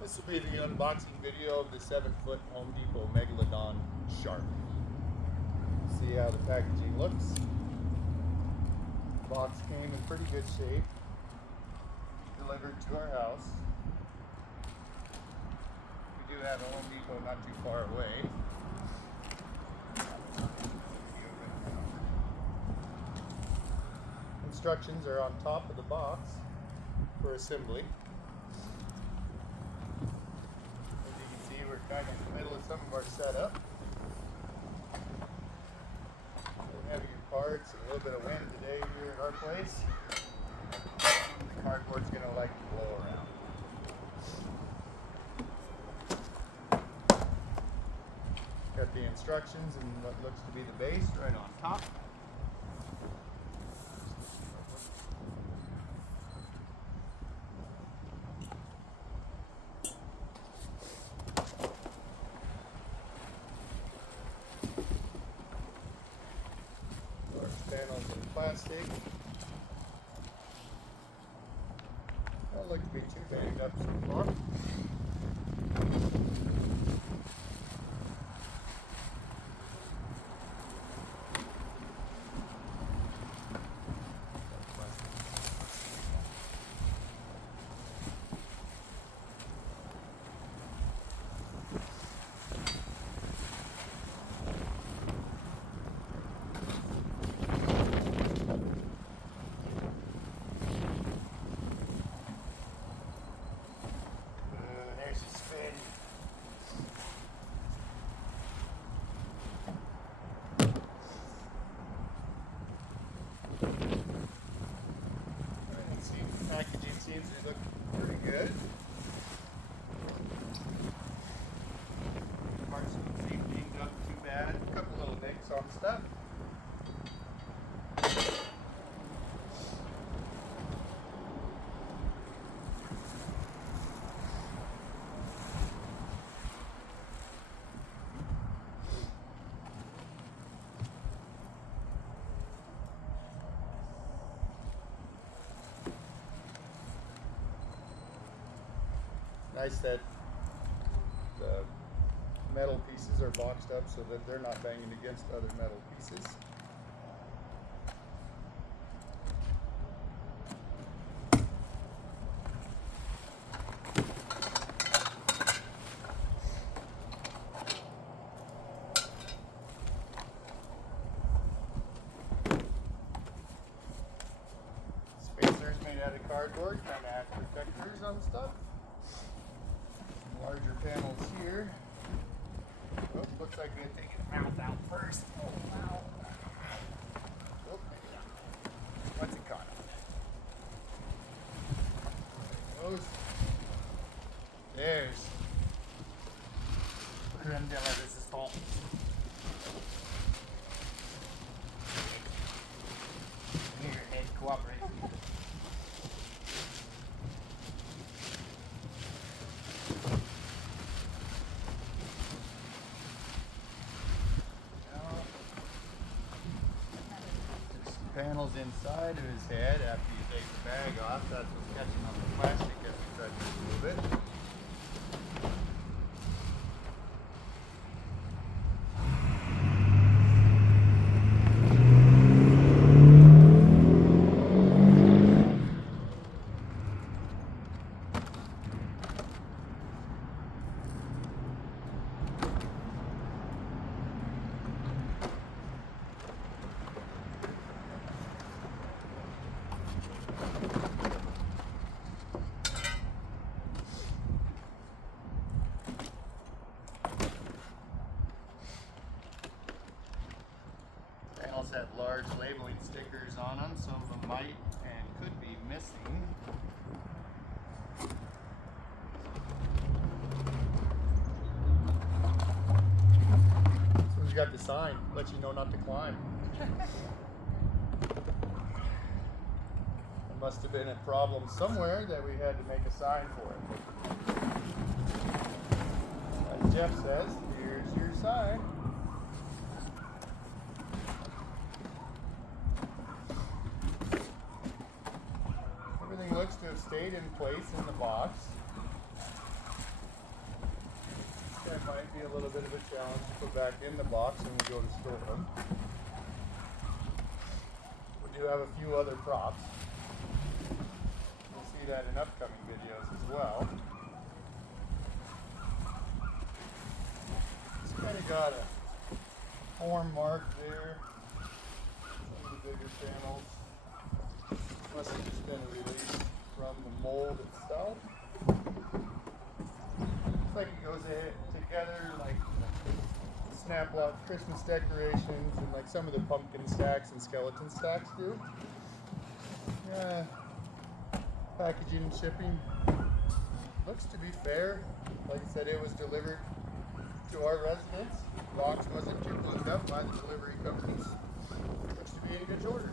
This will be the unboxing video of the 7-foot Home Depot megalodon shark. See how the packaging looks. Box came in pretty good shape. Delivered to our house. We do have a Home Depot not too far away. Instructions are on top of the box for assembly. As you can see, we're kind of in the middle of some of our setup. Some heavier parts and a little bit of wind today here at our place. The cardboard's going to like to blow around. Got the instructions and what looks to be the base right on top. Panels in plastic. Don't look to be too banged up so far. Packaging seems to look pretty good. Parts don't seem dinged up too bad. A couple little nicks on stuff. Nice that the metal pieces are boxed up so that they're not banging against other metal pieces. Spacers made out of cardboard, kind of have protectors on stuff. Larger panels here. Oh, looks like we have to take the mouth out first. Oh, wow. Oh, what's it caught? There it goes. There's creme de la resistance. Here, head, cooperate. Panels inside of his head after you take the bag off. That's what's catching on the plastic as we try to remove it. Panels have large labeling stickers on them. Some of them might and could be missing. This one's got the sign, lets you know not to climb. There must have been a problem somewhere that we had to make a sign for it. As Jeff says, here's your sign. Everything looks to have stayed in place in the box. that might be a little bit of a challenge to put back in the box when we go to store them. We do have a few other props. We'll see that in upcoming videos as well. It's kind of got a form mark there. Some of the bigger panels. Must have just been a release from the mold itself. Looks like it goes together like snap lock Christmas decorations and like some of the pumpkin stacks and skeleton stacks do. Packaging and shipping looks to be fair. Like I said, it was delivered to our residence. The box wasn't too cleaned up by the delivery companies. Looks to be in good order.